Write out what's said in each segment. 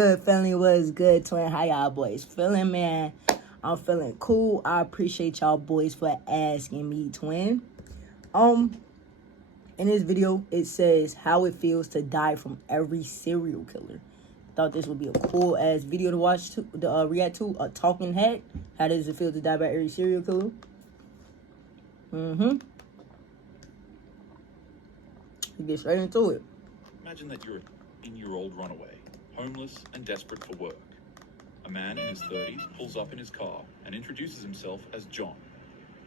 good, family? What's good, twin? How y'all boys feeling, man? I'm feeling cool. I appreciate y'all boys for asking me, twin. In this video, it says how it feels to die from every serial killer. Thought this would be a cool ass video to watch, to react to. A talking head. How does it feel to die by every serial killer? Let's get straight into it. Imagine that you're an 18-year-old runaway, homeless and desperate for work. A man in his 30s pulls up in his car and introduces himself as John.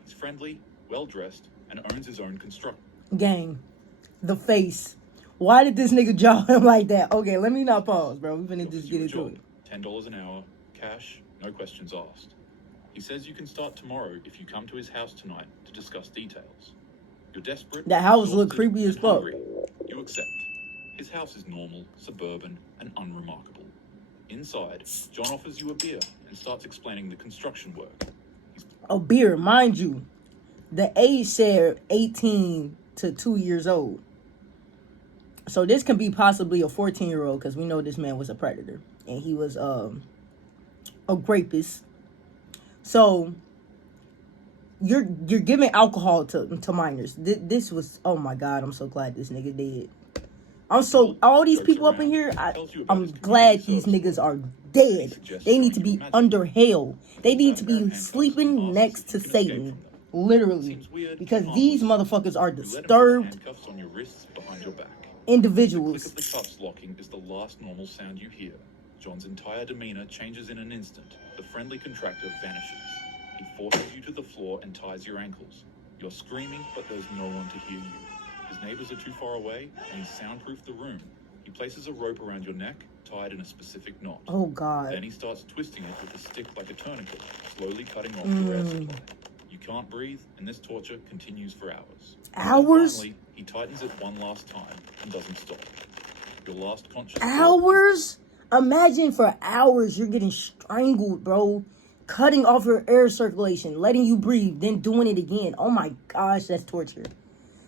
He's friendly, well-dressed, and owns his own construction. Gang, the face. Why did this nigga draw him like that? Okay, let me not pause, bro. We finna just get into it. $10 an hour, cash, no questions asked. He says you can start tomorrow if you come to his house tonight to discuss details. You're desperate. That house look creepy as fuck. You accept. His house is normal, suburban, and unremarkable. Inside, John offers you a beer and starts explaining the construction work. A beer, mind you. The age said 18 to 2 years old. So this can be possibly a 14-year-old because we know this man was a predator. And he was a rapist. So you're giving alcohol to minors. This was, oh my God, I'm so glad this nigga did. All these people up in here, I'm glad these niggas are dead. They need to be under hell. They need to be sleeping next to Satan. Literally. Because these motherfuckers are disturbed individuals. The click of the cuffs locking is the last normal sound you hear. John's entire demeanor changes in an instant. The friendly contractor vanishes. He forces you to the floor and ties your ankles. You're screaming, but there's no one to hear you. His neighbors are too far away, and he's soundproofed the room. He places a rope around your neck, tied in a specific knot. Oh, God. Then he starts twisting it with a stick like a tourniquet, slowly cutting off your air supply. You can't breathe, and this torture continues for hours. Hours? Finally, he tightens it one last time and doesn't stop. Your last conscious hours? Imagine for hours you're getting strangled, bro. Cutting off your air circulation, letting you breathe, then doing it again. Oh my gosh, that's torture.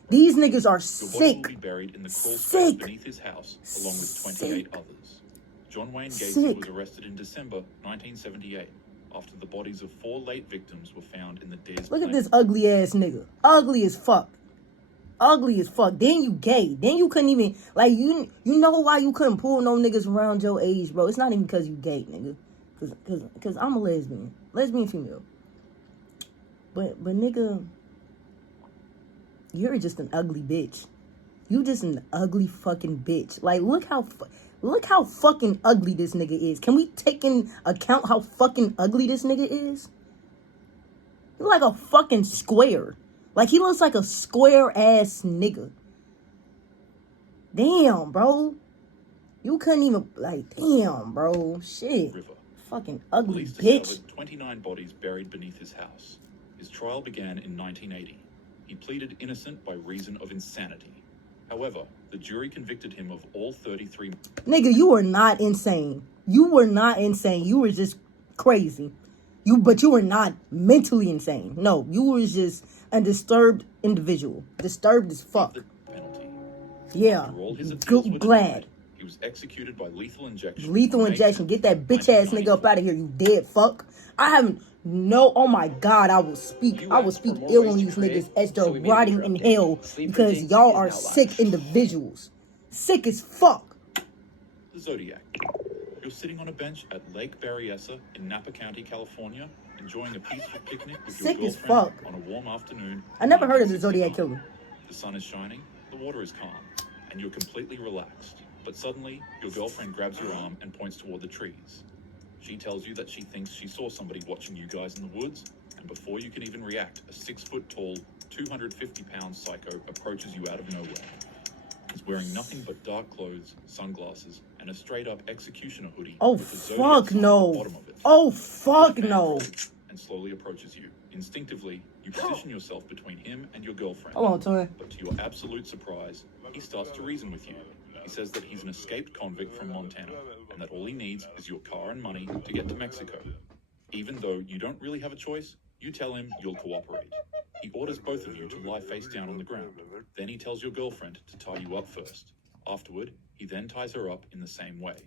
These niggas are sick. Your body will be buried in the crawl space beneath his house, along with 28 others. John Wayne Gacy was arrested in December 1978 after the bodies of 4 late victims were found in the Dares. Look at this ugly ass nigga. Ugly as fuck. Ugly as fuck. Then you gay. Then you couldn't even, like, you know why you couldn't pull no niggas around your age, bro? It's not even because you gay, nigga. Cause I'm a lesbian. Lesbian female. But nigga, you're just an ugly bitch. You just an ugly fucking bitch. Like, look how fucking ugly this nigga is. Can we take in account how fucking ugly this nigga is? He's like a fucking square. Like, he looks like a square-ass nigga. Damn, bro. You couldn't even, like, damn, bro. Shit. River. Fucking ugly Police bitch. discovered 29 bodies buried beneath his house. His trial began in 1980. He pleaded innocent by reason of insanity. However, the jury convicted him of all 33... Nigga, you were not insane. You were not insane. You were just crazy. But you were not mentally insane. No, you were just a disturbed individual. Disturbed as fuck. Penalty. Yeah. Glad. He was executed by lethal injection. Lethal injection. Get that bitch ass nigga up out of here, you dead fuck. I haven't... No, oh my God, I will speak ill on these niggas as they're rotting in hell because y'all are sick individuals. Sick as fuck. The Zodiac. You're sitting on a bench at Lake Berryessa in Napa County, California, enjoying a peaceful picnic with your girlfriend on a warm afternoon. I never heard of the Zodiac Killer. The sun is shining, the water is calm, and you're completely relaxed. But suddenly, your girlfriend grabs your arm and points toward the trees. She tells you that she thinks she saw somebody watching you guys in the woods, and before you can even react, a 6-foot-tall, 250-pound psycho approaches you out of nowhere. He's wearing nothing but dark clothes, sunglasses, and a straight-up executioner hoodie. Oh, fuck no. Oh, fuck no. And slowly approaches you. Instinctively, you position yourself between him and your girlfriend. Hold on, Tony. But to your absolute surprise, he starts to reason with you. He says that he's an escaped convict from Montana, and that all he needs is your car and money to get to Mexico. Even though you don't really have a choice, you tell him you'll cooperate. He orders both of you to lie face down on the ground. Then he tells your girlfriend to tie you up first. Afterward, he then ties her up in the same way.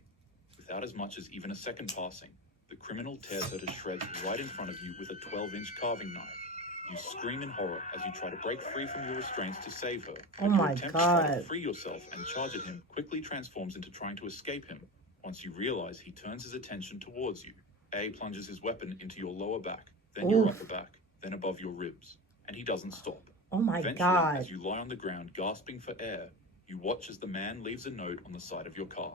With Without as much as even a second passing, the criminal tears her to shreds right in front of you with a 12-inch carving knife. You scream in horror as you try to break free from your restraints to save her. Oh But my your attempt to try to God. free yourself and charge at him quickly transforms into trying to escape him. Once you realize he turns his attention towards you, A plunges his weapon into your lower back, then your Oof. upper back, then above your ribs, and he doesn't stop. Oh my Eventually, God. as you lie on the ground gasping for air, you watch as the man leaves a note on the side of your car.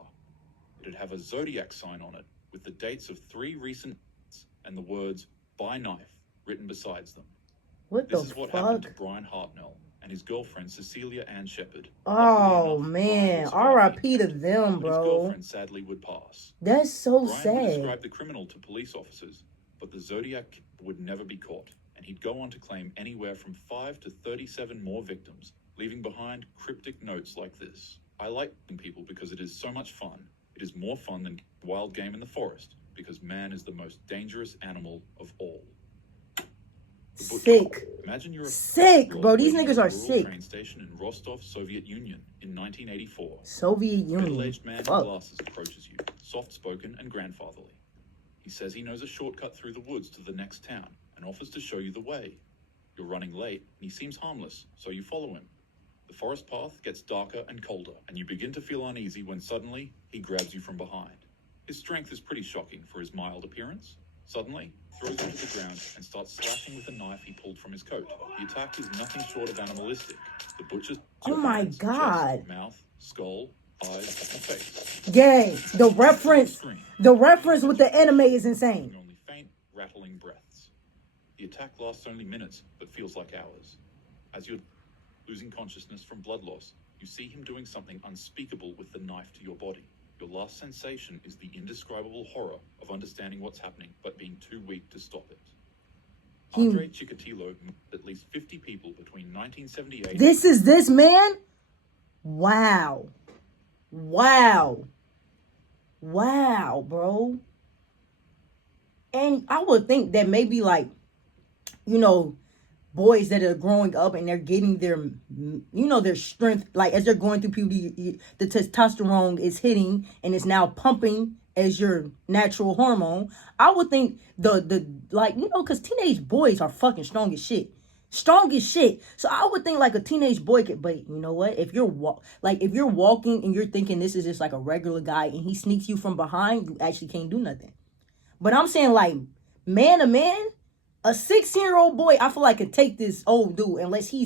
It'd have a zodiac sign on it with the dates of 3 recent and the words "by knife" written besides them. What the This is what happened fuck? to Brian Hartnell and his girlfriend Cecilia Ann Shepard. Oh Luckily enough, man, Brian survived R.I.P. to that, them, but his bro. girlfriend sadly would pass. That's so Brian would sad. describe the criminal to police officers, but the Zodiac would never be caught, and he'd go on to claim anywhere from 5 to 37 more victims, leaving behind cryptic notes like this. I like people because it is so much fun. It is more fun than wild game in the forest, because man is the most dangerous animal of all. The Butcher. Sick. Imagine you're a Sick, girl bro. These waiting niggas at a are rural sick. train station in Rostov, Soviet Union in 1984. Soviet Union. Middle-aged man in Fuck. glasses approaches you, soft-spoken and grandfatherly. He says he knows a shortcut through the woods to the next town and offers to show you the way. You're running late and he seems harmless, so you follow him. The forest path gets darker and colder, and you begin to feel uneasy when suddenly he grabs you from behind. His strength is pretty shocking for his mild appearance. Suddenly, throws you to the ground and starts slashing with a knife he pulled from his coat. The attack is nothing short of animalistic. The butcher's Oh my hands, God. chest, mouth, skull, eyes, and face. Gang, the reference Scream. with the anime is You insane. only faint, rattling breaths. The attack lasts only minutes, but feels like hours. As you're losing consciousness from blood loss, you see him doing something unspeakable with the knife to your body. Your last sensation is the indescribable horror of understanding what's happening, but being too weak to stop it. Andre Chikatilo murdered at least 50 people between 1978. This is this man? Wow. Wow. Wow, bro. And I would think that maybe like, you know, boys that are growing up and they're getting their, you know, their strength, like as they're going through puberty, the testosterone is hitting and it's now pumping as your natural hormone. I would think the like, you know, because teenage boys are fucking strong as shit. Strong as shit. So I would think like a teenage boy could, but you know what? If you're if you're walking and you're thinking this is just like a regular guy and he sneaks you from behind, you actually can't do nothing. But I'm saying like man to man, a 16-year-old boy, I feel like could take this old dude unless he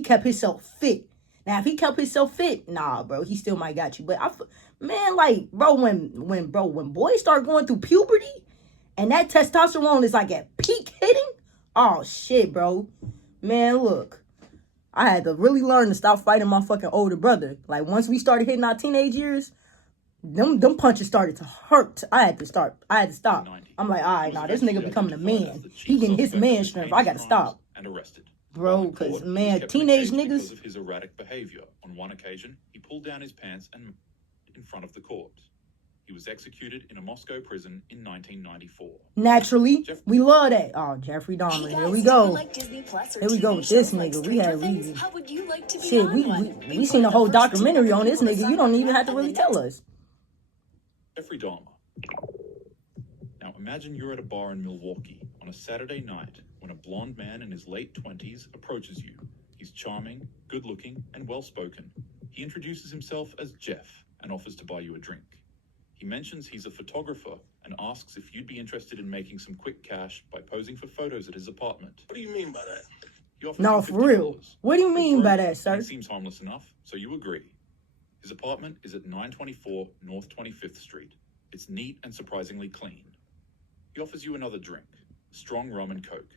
kept himself fit. Now, if he kept himself fit, nah, bro, he still might got you. But man, like, bro, when boys start going through puberty and that testosterone is like at peak hitting, oh shit, bro. Man, look, I had to really learn to stop fighting my fucking older brother. Like once we started hitting our teenage years, them punches started to hurt. I had to stop. I'm like, all right, nah, this nigga becoming a man. He getting his man strength. I gotta stop. And arrested. Bro, While in because, court, he was man, kept in a teenage cage because niggas. of his erratic behavior. On one occasion, he pulled down his pants and in front of the court. He was executed in a Moscow prison in 1994. Naturally, we love that. Oh, Jeffrey Dahmer. Here we go. Here we go with this nigga. We seen a whole documentary on this nigga. You don't even have to really tell us. Jeffrey Dahmer. Now imagine you're at a bar in Milwaukee on a Saturday night when a blonde man in his late 20s approaches you. He's charming, good-looking, and well-spoken. He introduces himself as Jeff and offers to buy you a drink. He mentions he's a photographer and asks if you'd be interested in making some quick cash by posing for photos at his apartment. What do you mean by that? He offers No, you for real. $50. What do you mean by that, It sir? seems harmless enough, so you agree. His apartment is at 924 North 25th Street. It's neat and surprisingly clean. He offers you another drink, strong rum and coke.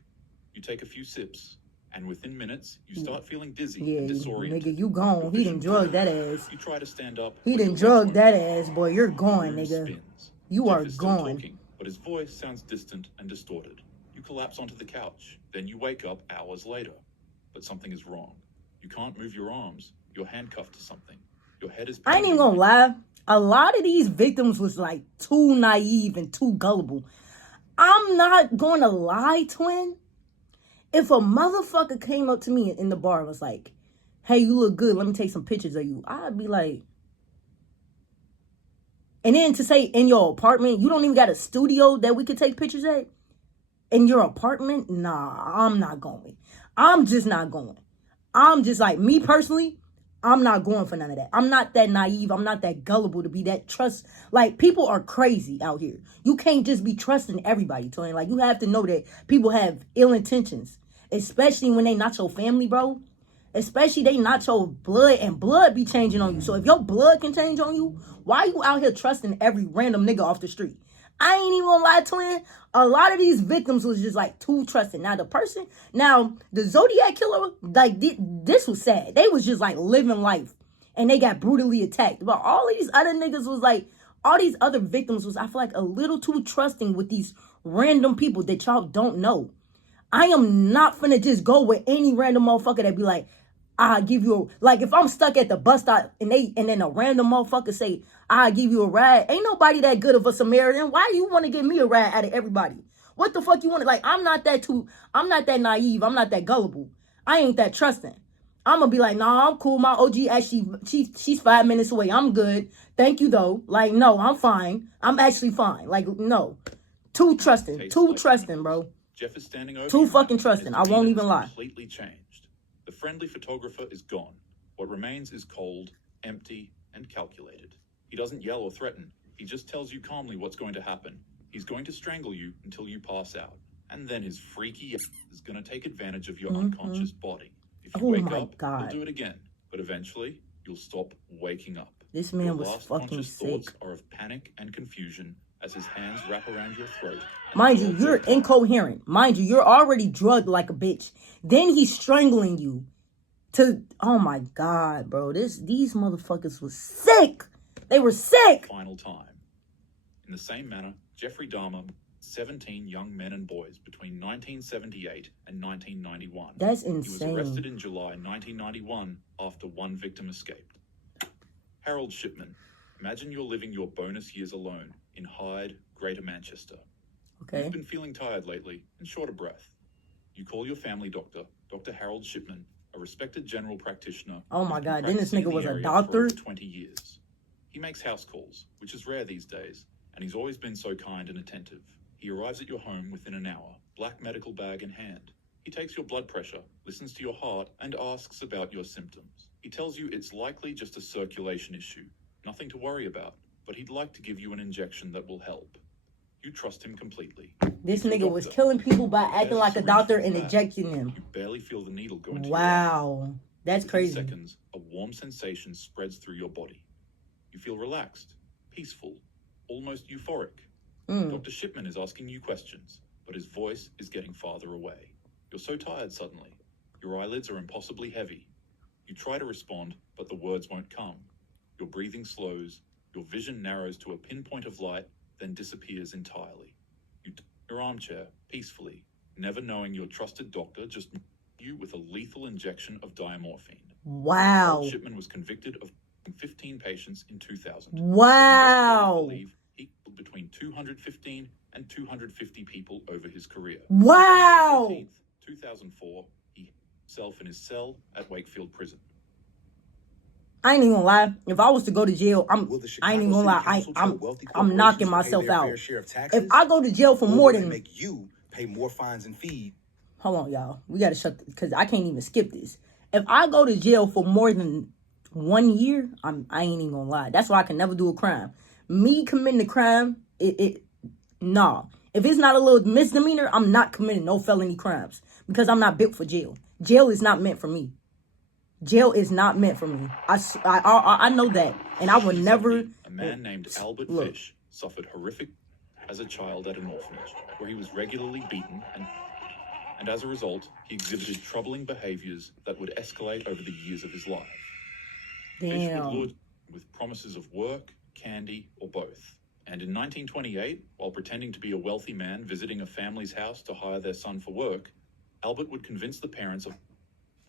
You take a few sips, and within minutes, you start feeling dizzy Yeah, and disoriented. nigga, you gone. He done drugged that ass. You try to stand up. He but done your legs drugged won't that go. ass, boy. You're The gone, room nigga. spins. You Jeff are is still gone. talking, but his voice sounds distant and distorted. You collapse onto the couch. Then you wake up hours later. But something is wrong. You can't move your arms. You're handcuffed to something. Your head is I ain't even pounding. gonna lie. A lot of these victims was like too naive and too gullible. I'm not gonna lie, twin. If a motherfucker came up to me in the bar and was like, hey, you look good, let me take some pictures of you, I'd be like, And then to say in your apartment, you don't even got a studio that we could take pictures at? In your apartment? Nah, I'm not going. I'm just not going. I'm just like, me personally, I'm not going for none of that. I'm not that naive. I'm not that gullible to be that trust. Like, people are crazy out here. You can't just be trusting everybody, Tony. Like, you have to know that people have ill intentions, especially when they not your family, bro. Especially they not your blood, and blood be changing on you. So if your blood can change on you, why you out here trusting every random nigga off the street? I ain't even gonna lie, twin. A lot of these victims was just like too trusting. Now the Zodiac killer, like this was sad. They was just like living life, and they got brutally attacked. But all of these other niggas was like, all these other victims was, I feel like, a little too trusting with these random people that y'all don't know. I am not finna just go with any random motherfucker that be like, I'll give you a, like, if I'm stuck at the bus stop and then a random motherfucker say, I'll give you a ride. Ain't nobody that good of a Samaritan. Why you want to give me a ride out of everybody? What the fuck you want to, like, I'm not that naive. I'm not that gullible. I ain't that trusting. I'm gonna be like, nah, I'm cool. My OG actually, she's 5 minutes away. I'm good. Thank you though. Like, no, I'm fine. I'm actually fine. Like, no. Too trusting. Too trusting, bro. Jeff is standing over Too fucking trusting. I won't even lie. Completely changed. The friendly photographer is gone. What remains is cold, empty, and calculated. He doesn't yell or threaten. He just tells you calmly what's going to happen. He's going to strangle you until you pass out. And then his freaky ass is going to take advantage of your unconscious body. If you wake up, he'll do it again. But eventually, you'll stop waking up. This man was fucking sick. Thoughts are of panic and confusion as his hands wrap around your throat. Mind you, you're incoherent. Mind you, you're already drugged like a bitch. Then he's strangling you to, oh my God, bro. These motherfuckers was sick. They were sick. Final time. In the same manner, Jeffrey Dahmer, 17 young men and boys between 1978 and 1991. That's insane. He was arrested in July 1991 after one victim escaped. Harold Shipman. Imagine you're living your bonus years alone in Hyde, Greater Manchester. Okay. You've been feeling tired lately and short of breath. You call your family doctor, Dr. Harold Shipman, a respected general practitioner. Oh my God, then this nigga was a doctor? 20 years. He makes house calls, which is rare these days, and he's always been so kind and attentive. He arrives at your home within an hour, black medical bag in hand. He takes your blood pressure, listens to your heart, and asks about your symptoms. He tells you it's likely just a circulation issue, nothing to worry about, but he'd like to give you an injection that will help. You trust him completely. This nigga was killing people by acting like a doctor and injecting them. You barely feel the needle go into your Wow. That's Within crazy. seconds, a warm sensation spreads through your body. You feel relaxed, peaceful, almost euphoric. Dr. Shipman is asking you questions, but his voice is getting farther away. You're so tired suddenly. Your eyelids are impossibly heavy. You try to respond, but the words won't come. Your breathing slows, your vision narrows to a pinpoint of light, then disappears entirely. You turn in your armchair, peacefully, never knowing your trusted doctor just you with a lethal injection of diamorphine. Wow. Harold Shipman was convicted of 15 patients in 2000. Wow. Believe he killed between 215 and 250 people over his career. Wow. On May 15th, 2004, he hit himself in his cell at Wakefield Prison. I ain't even gonna lie. If I was to go to jail, I ain't even gonna lie. I'm knocking myself out. If I go to jail for more than, make you pay more fines and fees. hold on, y'all. We gotta shut because I can't even skip this. If I go to jail for more than 1 year, I ain't even gonna lie. That's why I can never do a crime. Me committing a crime, nah. If it's not a little misdemeanor, I'm not committing no felony crimes because I'm not built for jail. Jail is not meant for me. Jail is not meant for me. I know that, and I would never. A man named Albert Fish suffered horrific as a child at an orphanage, where he was regularly beaten, and as a result, he exhibited troubling behaviors that would escalate over the years of his life. Fish would lure with promises of work, candy, or both. And in 1928, while pretending to be a wealthy man visiting a family's house to hire their son for work, Albert would convince the parents of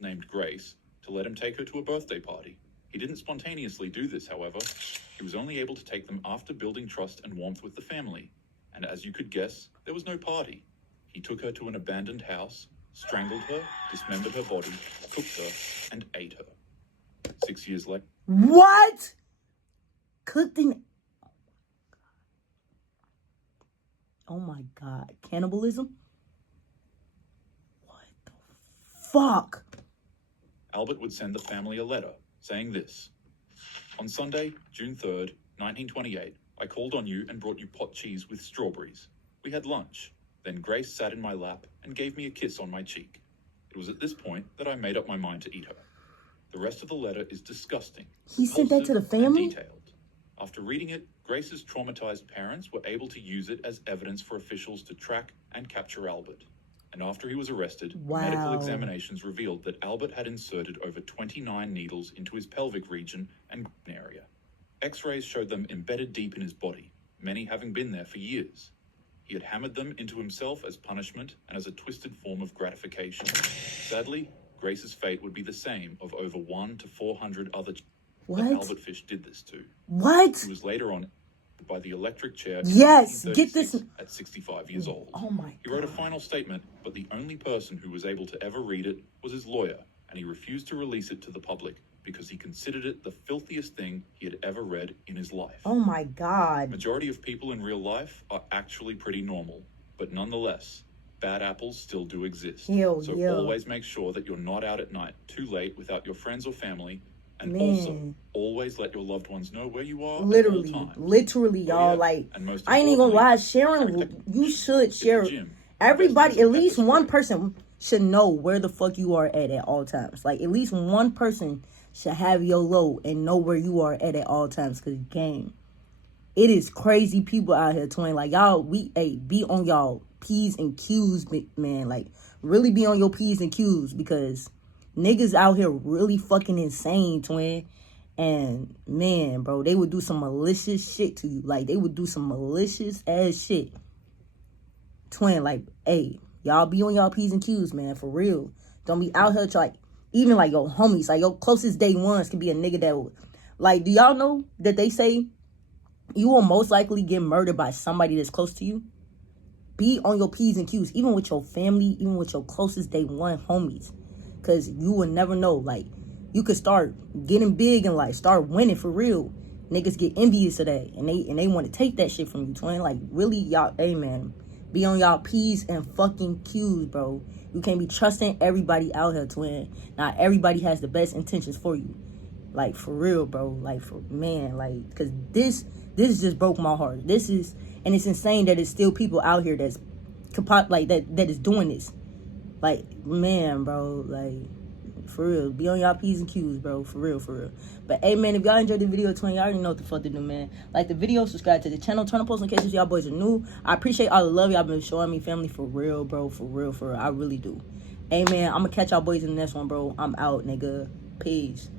named Grace to let him take her to a birthday party. He didn't spontaneously do this, however. He was only able to take them after building trust and warmth with the family. And as you could guess, there was no party. He took her to an abandoned house, strangled her, dismembered her body, cooked her, and ate her. 6 years later. What? Cooked in. Oh my God. Cannibalism? What the fuck? Albert would send the family a letter saying this: "On Sunday, June 3rd, 1928, I called on you and brought you pot cheese with strawberries. We had lunch. Then Grace sat in my lap and gave me a kiss on my cheek. It was at this point that I made up my mind to eat her." The rest of the letter is disgusting. He sent that to the repulsive, and family? detailed. After reading it, Grace's traumatized parents were able to use it as evidence for officials to track and capture Albert. And after he was arrested, medical Wow. examinations revealed that Albert had inserted over 29 needles into his pelvic region and area. X-rays showed them embedded deep in his body, many having been there for years. He had hammered them into himself as punishment and as a twisted form of gratification. Sadly, Grace's fate would be the same of over 1 to 400 other that What? Albert Fish did this to. What? He was later on by the electric chair in Yes, get 1936 this- at 65 years old. Oh my He wrote a God. final statement, but the only person who was able to ever read it was his lawyer, and he refused to release it to the public because he considered it the filthiest thing he had ever read in his life. Oh my God. Majority of people in real life are actually pretty normal, but nonetheless, bad apples still do exist. Hell So yeah. always make sure that you're not out at night too late without your friends or family, and Man. also always let your loved ones know where you are Literally, at all times. literally, Oh, y'all. yeah, Like, and most I ain't even gonna importantly, lie. Sharing, you should share. gym. Everybody, Invest at in least pepper one spray. person should know where the fuck you are at all times. Like, at least one person should have your low and know where you are at all times. Cause game, it is crazy people out here, twin. Like y'all, be on y'all P's and Q's, man. Like, really be on your P's and Q's because niggas out here really fucking insane, twin. And man, bro, they would do some malicious shit to you. Like, they would do some malicious ass shit. Twin, like, hey, y'all be on y'all P's and Q's, man, for real. Don't be out here like, even like your homies, like your closest day ones can be a nigga that would, like, do y'all know that they say you will most likely get murdered by somebody that's close to you? Be on your P's and Q's, even with your family, even with your closest day one homies. Because you will never know. Like, you could start getting big in life, start winning for real. Niggas get envious of that, and they want to take that shit from you, twin. Like, really, y'all, hey, man, be on y'all P's and fucking Q's, bro. You can't be trusting everybody out here, twin. Not everybody has the best intentions for you. Like, for real, bro. Like, for, man, like, because this just broke my heart. This is, and it's insane that it's still people out here that's, like, that is doing this. Like, man, bro, like, for real, be on y'all P's and Q's, bro, for real, for real. But, hey, man, if y'all enjoyed the video, twin, y'all already know what the fuck to do, man. Like the video, subscribe to the channel, turn on post notifications, y'all boys are new. I appreciate all the love y'all been showing me, family, for real, bro, for real, for real. I really do. Hey, man, I'm gonna catch y'all boys in the next one, bro. I'm out, nigga. Peace.